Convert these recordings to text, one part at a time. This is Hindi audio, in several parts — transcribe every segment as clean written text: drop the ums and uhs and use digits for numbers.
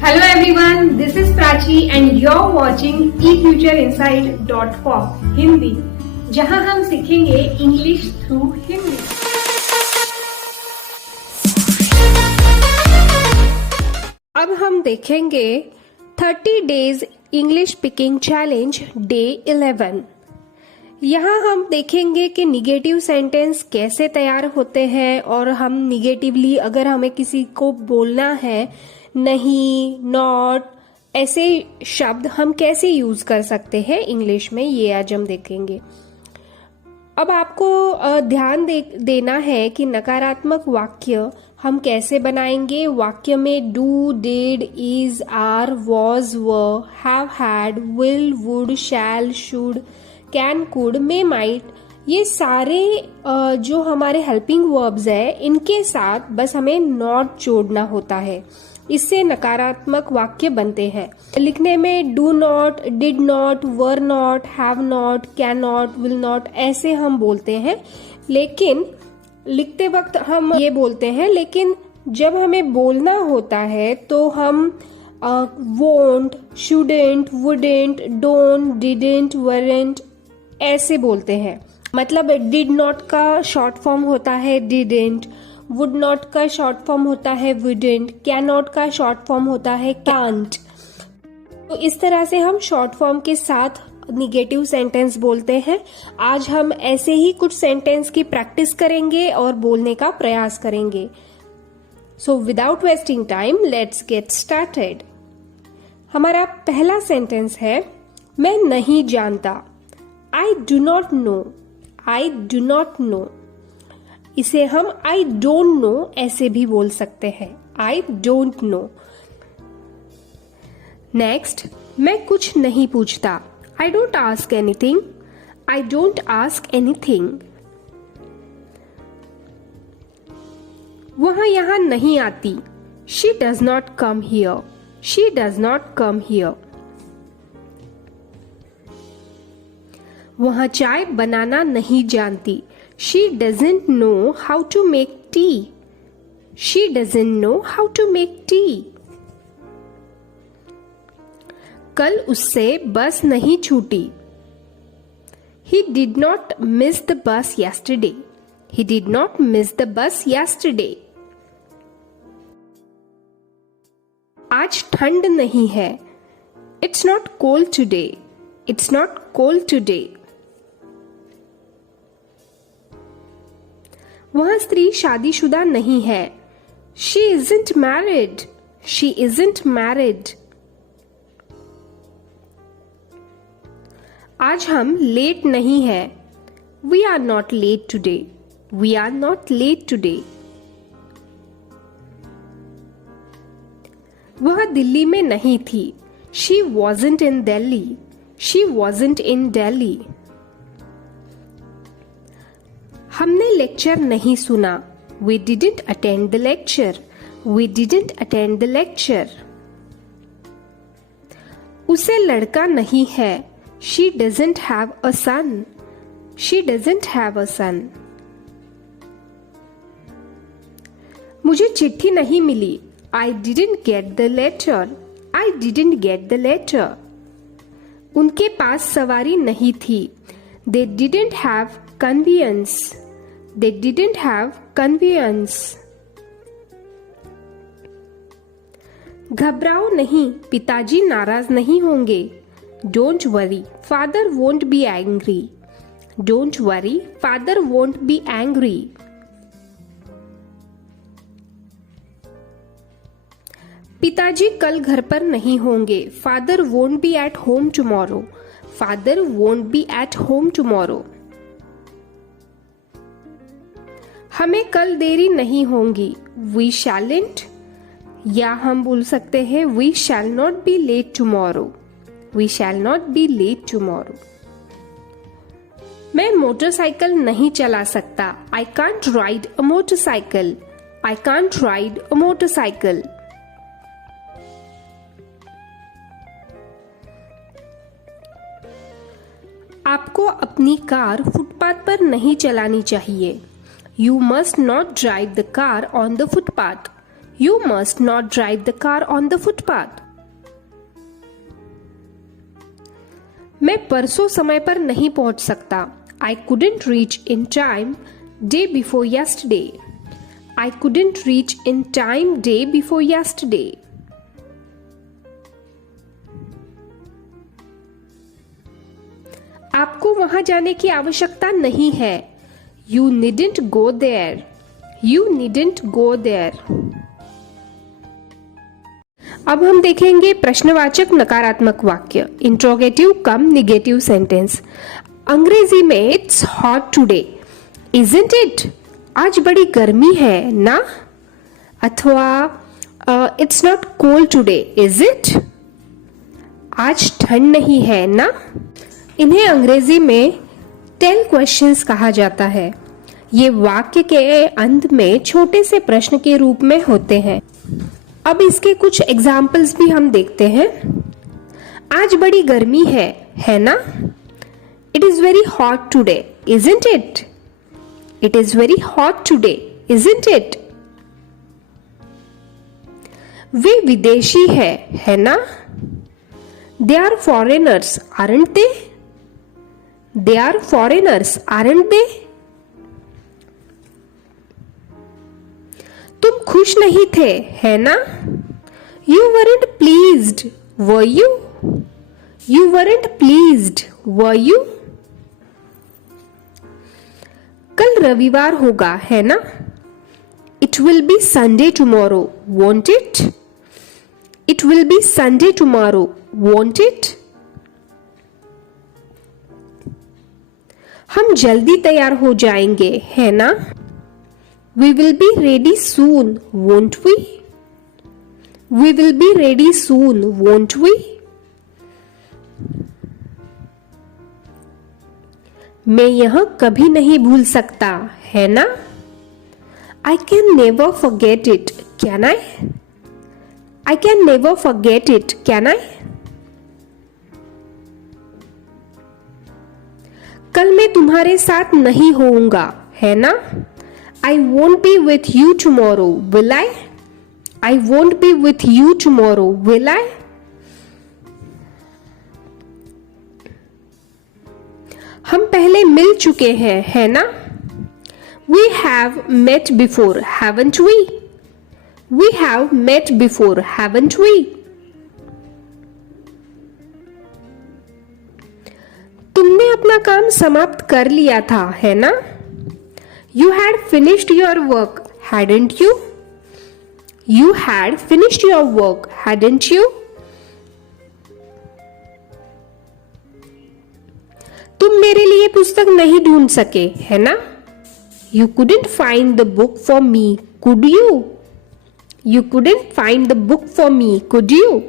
Hello everyone, this is Prachi and you're watching efutureinsight.com Hindi, जहां हम सीखेंगे इंग्लिश थ्रू हिंदी। अब हम देखेंगे 30 days English speaking challenge day 11। यहाँ हम देखेंगे कि निगेटिव सेंटेंस कैसे तैयार होते हैं और हम निगेटिवली अगर हमें किसी को बोलना है नहीं, नॉट, ऐसे शब्द हम कैसे यूज कर सकते हैं इंग्लिश में, ये आज हम देखेंगे। अब आपको ध्यान देना है कि नकारात्मक वाक्य हम कैसे बनाएंगे। वाक्य में do, did, is, are, was, were, have had, will, would, shall, should, can, could, may, might, ये सारे जो हमारे हेल्पिंग वर्ब्स है इनके साथ बस हमें नॉट जोड़ना होता है, इससे नकारात्मक वाक्य बनते हैं। लिखने में do not, did not, were not, have not, can not, will not ऐसे हम बोलते हैं, लेकिन लिखते वक्त हम ये बोलते हैं, लेकिन जब हमें बोलना होता है तो हम won't, shouldn't, wouldn't, don't, didn't, warrant ऐसे बोलते हैं। मतलब डिड नॉट का शॉर्ट फॉर्म होता है डिडेंट, वुड नॉट का शॉर्ट फॉर्म होता है वुडेंट, कैन नॉट का शॉर्ट फॉर्म होता है कांट। तो इस तरह से हम शॉर्ट फॉर्म के साथ निगेटिव सेंटेंस बोलते हैं। आज हम ऐसे ही कुछ सेंटेंस की प्रैक्टिस करेंगे और बोलने का प्रयास करेंगे। So without wasting time let's get started. हमारा पहला सेंटेंस है मैं नहीं जानता। I do not know, I do not know. इसे हम आई डोंट नो ऐसे भी बोल सकते हैं, आई डोंट नो। नेक्स्ट, मैं कुछ नहीं पूछता। I don't ask anything, I don't ask anything. वह यहां नहीं आती। She does not come here, she does not come here. वह चाय बनाना नहीं जानती। She doesn't know how to make tea. She doesn't know how to make tea. कल उससे बस नहीं छूटी। He did not miss the bus yesterday. He did not miss the bus yesterday. आज ठंड नहीं है। It's not cold today. It's not cold today. वह स्त्री शादीशुदा नहीं है। She isn't married. She isn't married. आज हम लेट नहीं है। We are not late today. We are not late today. वह दिल्ली में नहीं थी। She wasn't in Delhi. She wasn't in Delhi. हमने लेक्चर नहीं सुना। We didn't attend the lecture. We didn't attend the lecture. उसे लड़का नहीं है। She doesn't have a son. She doesn't have a son. मुझे चिट्ठी नहीं मिली। I didn't get the letter. I didn't get the letter. उनके पास सवारी नहीं थी। They didn't have conveyance. They didn't have conveyance. घबराओ नहीं, पिताजी नाराज नहीं होंगे। Don't worry, father won't be angry. Don't worry, father won't be angry. पिताजी कल घर पर नहीं होंगे। Father won't be at home tomorrow. Father won't be at home tomorrow. हमें कल देरी नहीं होगी। We shalln't, या हम बोल सकते हैं We shall not be late tomorrow. We shall not be late tomorrow. मैं मोटरसाइकिल नहीं चला सकता। I can't ride a motorcycle. I can't ride a motorcycle. आपको अपनी कार फुटपाथ पर नहीं चलानी चाहिए। You must not drive the car on the footpath. You must not drive the car on the footpath. मैं परसों समय पर नहीं पहुंच सकता. I couldn't reach in time day before yesterday. I couldn't reach in time day before yesterday. आपको वहां जाने की आवश्यकता नहीं है. You needn't go there. You needn't go there. अब हम देखेंगे प्रश्नवाचक नकारात्मक वाक्य, इंट्रोगेटिव कम निगेटिव सेंटेंस. अंग्रेजी में it's hot today, isn't it? आज बड़ी गर्मी है ना? अथवा it's not cold today, is it? आज ठंड नहीं है ना? इन्हें अंग्रेजी में टेल क्वेश्चंस कहा जाता है. ये वाक्य के अंत में छोटे से प्रश्न के रूप में होते हैं. अब इसके कुछ एग्जाम्पल्स भी हम देखते हैं. आज बड़ी गर्मी है ना? It is very hot today, isn't it? It is very hot today, isn't it? वे विदेशी है ना? They are foreigners, aren't they? They are foreigners, aren't they? तुम खुश नहीं थे, है ना? You weren't pleased, were you? You weren't pleased, were you? कल रविवार होगा, है ना? It will be Sunday tomorrow, won't it? It will be Sunday tomorrow, won't it? हम जल्दी तैयार हो जाएंगे, है ना? We will be ready soon, won't we? We will be ready soon, won't we? मैं यह कभी नहीं भूल सकता, है ना? I can never forget it, can I? I can never forget it, can I? कल मैं तुम्हारे साथ नहीं होऊंगा, है ना? I won't be with you tomorrow, will I? I won't be with you tomorrow, will I? हम पहले मिल चुके हैं, है ना? We have met before, haven't we? We have met before, haven't we? तुमने अपना काम समाप्त कर लिया था, है ना? You had finished your work, hadn't you? You had finished your work, hadn't you? तुम मेरे लिए पुस्तक नहीं ढूंढ सके, है ना? You couldn't find the book for me, could you? You couldn't find the book for me, could you?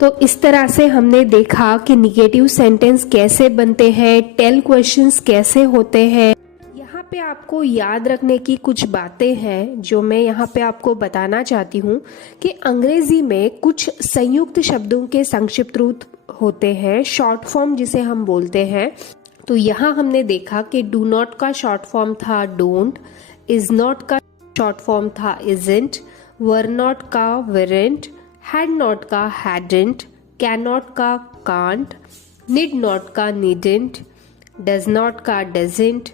तो इस तरह से हमने देखा कि निगेटिव सेंटेंस कैसे बनते हैं, टेल क्वेश्चंस कैसे होते हैं. यहाँ पे आपको याद रखने की कुछ बातें हैं जो मैं यहाँ पे आपको बताना चाहती हूँ कि अंग्रेजी में कुछ संयुक्त शब्दों के संक्षिप्त रूप होते हैं, शॉर्ट फॉर्म जिसे हम बोलते हैं. तो यहाँ हमने देखा कि डू नॉट का शॉर्ट फॉर्म था डोंट, इज नॉट का शॉर्ट फॉर्म था इजंट, वर नॉट का वेरेंट, had not का hadn't, cannot का can't, need not का needn't, does not का doesn't,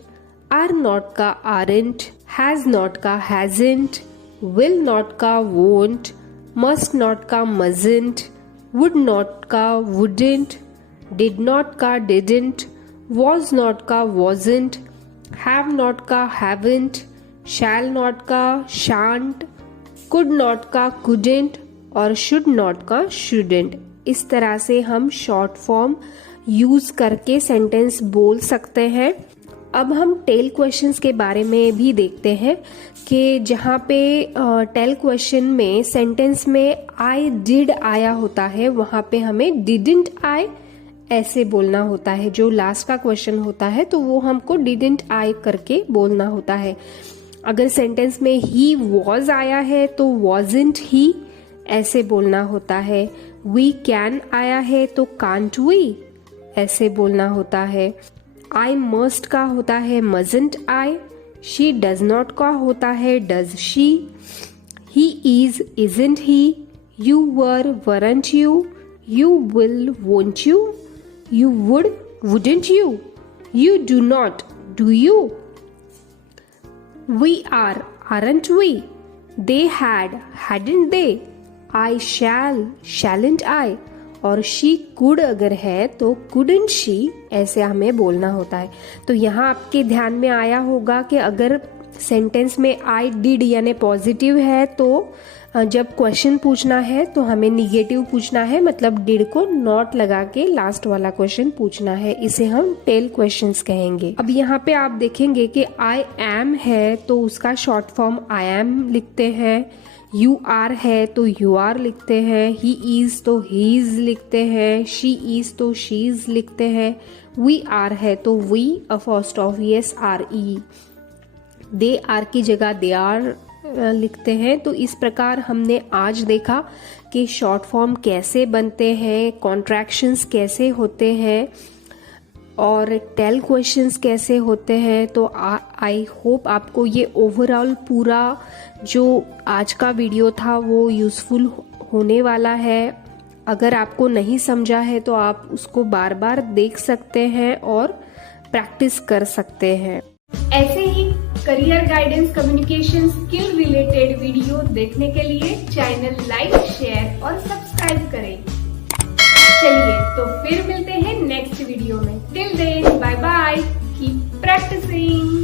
are not का aren't, has not का hasn't, will not का won't, must not का mustn't, would not का wouldn't, did not का didn't, was not का wasn't, have not का haven't, shall not का shan't, could not का couldn't और शुड नॉट का शुडेंट. इस तरह से हम शॉर्ट फॉर्म यूज करके सेंटेंस बोल सकते हैं. अब हम टेल क्वेश्चंस के बारे में भी देखते हैं कि जहाँ पे टेल क्वेश्चन में सेंटेंस में आई डिड आया होता है, वहाँ पे हमें डिडंट आई ऐसे बोलना होता है. जो लास्ट का क्वेश्चन होता है तो वो हमको डिडंट आई करके बोलना होता है. अगर सेंटेंस में ही वॉज आया है तो वॉजंट ही ऐसे बोलना होता है. वी कैन आया है तो कांट वी ऐसे बोलना होता है. आई मस्ट का होता है मजंट आई. शी डज नॉट का होता है does she, he is isn't he, you were weren't you, you will won't you, you wouldn't you, you do not, do you, we aren't we, they hadn't they, I shalln't I, और she could अगर है तो couldn't she ऐसे हमें बोलना होता है। तो यहाँ आपके ध्यान में आया होगा कि अगर सेंटेंस में I did यानी पॉजिटिव है तो जब क्वेश्चन पूछना है तो हमें निगेटिव पूछना है, मतलब डिड को नॉट लगा के लास्ट वाला क्वेश्चन पूछना है। इसे हम टेल क्वेश्चंस कहेंगे। अब यहाँ पे आप देखेंगे कि आई एम है तो उसका शॉर्ट फॉर्म आई एम लिखते हैं, यू आर है तो यू आर लिखते हैं, ही इज तो ही इज लिखते हैं, शी इज तो शी इज लिखते हैं, वी आर है तो we apostrophe S R E, they are की जगह दे आर लिखते हैं। तो इस प्रकार हमने आज देखा कि शॉर्ट फॉर्म कैसे बनते हैं, कॉन्ट्रैक्शंस कैसे होते हैं और टेल क्वेश्चंस कैसे होते हैं। तो आई होप आपको ये ओवरऑल पूरा जो आज का वीडियो था वो यूज़फुल होने वाला है। अगर आपको नहीं समझा है तो आप उसको बार बार देख सकते हैं और प्रैक्टिस कर सकते हैं। ऐसे ही career guidance communication skill related video देखने के लिए चैनल लाइक, शेयर और सब्सक्राइब करें। चलिए तो फिर मिलते हैं नेक्स्ट वीडियो में। Till then bye bye, keep practising.